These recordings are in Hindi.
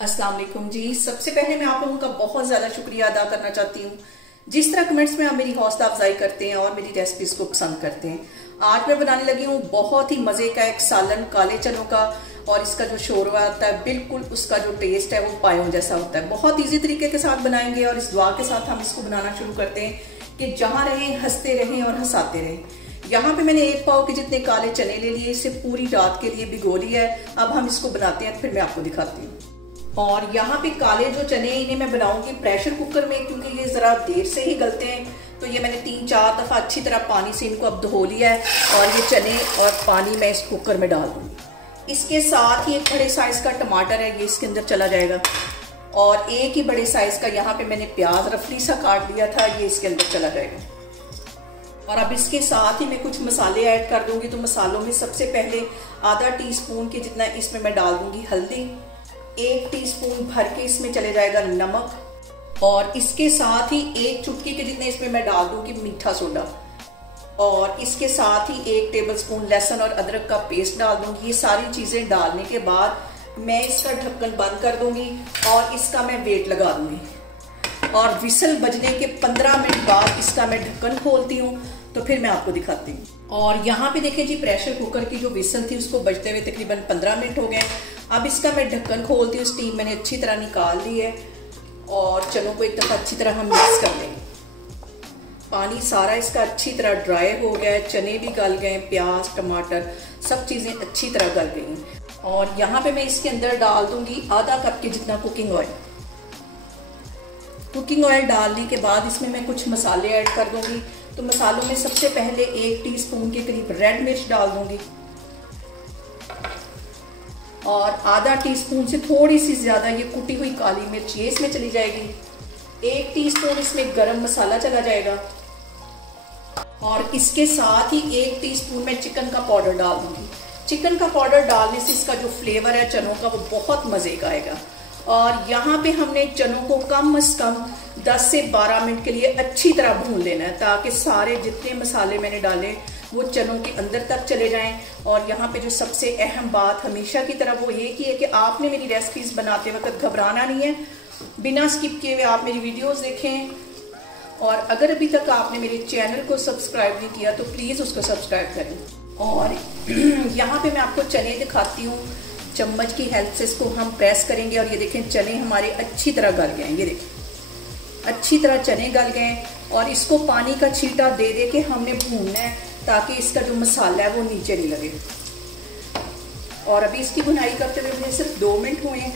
अस्सलाम वालेकुम जी। सबसे पहले मैं आप लोगों का बहुत ज़्यादा शुक्रिया अदा करना चाहती हूँ जिस तरह कमेंट्स में आप मेरी हौसला अफजाई करते हैं और मेरी रेसिपीज़ को पसंद करते हैं। आज मैं बनाने लगी हूँ बहुत ही मज़े का एक सालन काले चनों का, और इसका जो शोरबा आता है बिल्कुल उसका जो टेस्ट है वो पायों जैसा होता है। बहुत ईजी तरीके के साथ बनाएंगे और इस दुआ के साथ हम इसको बनाना शुरू करते हैं कि जहाँ रहें हंसते रहें और हंसाते रहें। यहाँ पे मैंने 1 पाव के जितने काले चने ले लिए, इसे पूरी रात के लिए भिगो लिया है। अब हम इसको बनाते हैं, फिर मैं आपको दिखाती हूँ। और यहाँ पे काले जो चने इन्हें मैं बनाऊंगी प्रेशर कुकर में, क्योंकि ये ज़रा देर से ही गलते हैं। तो ये मैंने 3-4 दफ़ा अच्छी तरह पानी से इनको अब धो लिया है और ये चने और पानी मैं इस कुकर में डाल दूँगी। इसके साथ ही एक बड़े साइज़ का टमाटर है, ये इसके अंदर चला जाएगा। और एक ही बड़े साइज़ का यहाँ पे मैंने प्याज रफली सा काट लिया था, ये इसके अंदर चला जाएगा। और अब इसके साथ ही मैं कुछ मसाले ऐड कर दूँगी। तो मसालों में सबसे पहले आधा टीस्पून के जितना इसमें मैं डाल दूँगी हल्दी, 1 टीस्पून भर के इसमें चले जाएगा नमक, और इसके साथ ही 1 चुटकी के जितने इसमें मैं डाल दूंगी मीठा सोडा, और इसके साथ ही 1 टेबलस्पून लहसुन और अदरक का पेस्ट डाल दूंगी। ये सारी चीज़ें डालने के बाद मैं इसका ढक्कन बंद कर दूंगी और इसका मैं वेट लगा दूंगी। और विसल बजने के 15 मिनट बाद इसका मैं ढक्कन खोलती हूँ, तो फिर मैं आपको दिखाती हूँ। और यहाँ पे देखें जी, प्रेशर कुकर की जो विसल थी उसको बजते हुए तकरीबन 15 मिनट हो गए। अब इसका मैं ढक्कन खोलती हूँ। स्टीम मैंने अच्छी तरह निकाल ली है और चनों को एक दफ़ा अच्छी तरह हम मिक्स कर लेंगे। पानी सारा इसका अच्छी तरह ड्राई हो गया है, चने भी गल गए, प्याज टमाटर सब चीज़ें अच्छी तरह गल गई हैं। और यहाँ पे मैं इसके अंदर डाल दूंगी आधा कप के जितना कुकिंग ऑयल। कुकिंग ऑयल डालने के बाद इसमें मैं कुछ मसाले ऐड कर दूंगी। तो मसालों में सबसे पहले 1 टीस्पून के करीब रेड मिर्च डाल दूंगी, और आधा टीस्पून से थोड़ी सी ज़्यादा ये कुटी हुई काली मिर्च ये इसमें चली जाएगी। 1 टीस्पून इसमें गरम मसाला चला जाएगा, और इसके साथ ही 1 टीस्पून में चिकन का पाउडर डाल दूंगी। चिकन का पाउडर डालने से इसका जो फ्लेवर है चनों का वो बहुत मज़े का आएगा। और यहाँ पे हमने चनों को कम से कम 10 से 12 मिनट के लिए अच्छी तरह भून लेना है, ताकि सारे जितने मसाले मैंने डाले वो चनों के अंदर तक चले जाएं। और यहाँ पे जो सबसे अहम बात हमेशा की तरह वो ये की है कि आपने मेरी रेसिपीज़ बनाते वक्त घबराना नहीं है, बिना स्किप किए हुए आप मेरी वीडियोस देखें। और अगर अभी तक आपने मेरे चैनल को सब्सक्राइब नहीं किया तो प्लीज़ उसको सब्सक्राइब करें। और यहाँ पे मैं आपको चने दिखाती हूँ, चम्मच की हेल्प से इसको हम प्रेस करेंगे और ये देखें चने हमारे अच्छी तरह गल गए हैं। ये देखें अच्छी तरह चने गल गए हैं, और इसको पानी का छींटा दे दे के हमने भूनना है ताकि इसका जो मसाला है वो नीचे नहीं लगे। और अभी इसकी भुनाई करते हुए मुझे सिर्फ 2 मिनट हुए हैं।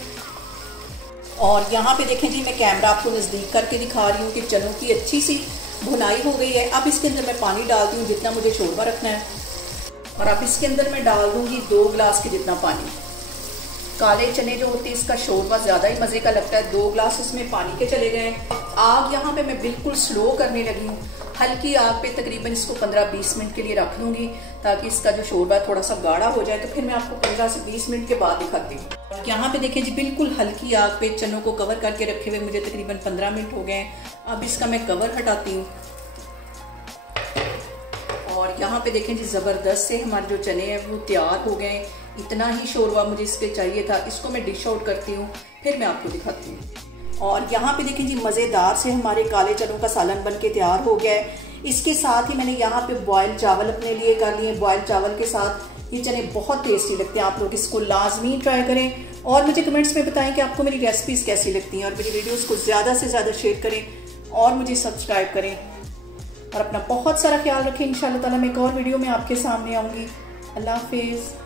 और यहाँ पे देखें जी, मैं कैमरा आपको नज़दीक करके दिखा रही हूँ कि चनों की अच्छी सी भुनाई हो गई है। अब इसके अंदर मैं पानी डालती हूँ जितना मुझे शोरबा रखना है, और अब इसके अंदर मैं डाल दूँगी 2 गिलास के जितना पानी। काले चने जो होते हैं इसका शोरबा ज़्यादा ही मज़े का लगता है। 2 गिलास इसमें पानी के चले गए। आग यहाँ पे मैं बिल्कुल स्लो करने लगी हूँ, हल्की आग पे तकरीबन इसको 15-20 मिनट के लिए रख दूँगी ताकि इसका जो शोरबा थोड़ा सा गाढ़ा हो जाए। तो फिर मैं आपको 15 से 20 मिनट के बाद दिखाती हूँ। यहाँ पे देखें जी, बिल्कुल हल्की आग पे चनों को कवर करके रखे हुए मुझे तकरीबन 15 मिनट हो गए हैं। अब इसका मैं कवर हटाती हूँ, और यहाँ पे देखें जी, ज़बरदस्त से हमारे जो चने हैं वो तैयार हो गए। इतना ही शोरबा मुझे इसके चाहिए था। इसको मैं डिश आउट करती हूँ, फिर मैं आपको दिखाती हूँ। और यहाँ पे देखें जी, मज़ेदार से हमारे काले चनों का सालन बन के तैयार हो गया है। इसके साथ ही मैंने यहाँ पे बॉयल चावल अपने लिए कर लिए। बॉयल चावल के साथ ये चने बहुत टेस्टी लगते हैं। आप लोग इसको लाजमी ट्राई करें और मुझे कमेंट्स में बताएं कि आपको मेरी रेसिपीज़ कैसी लगती हैं। और मेरी वीडियोज़ को ज़्यादा से ज़्यादा शेयर करें और मुझे सब्सक्राइब करें, और अपना बहुत सारा ख्याल रखें। इंशाअल्लाह ताला मैं एक और वीडियो में आपके सामने आऊँगी। अल्लाह हाफिज़।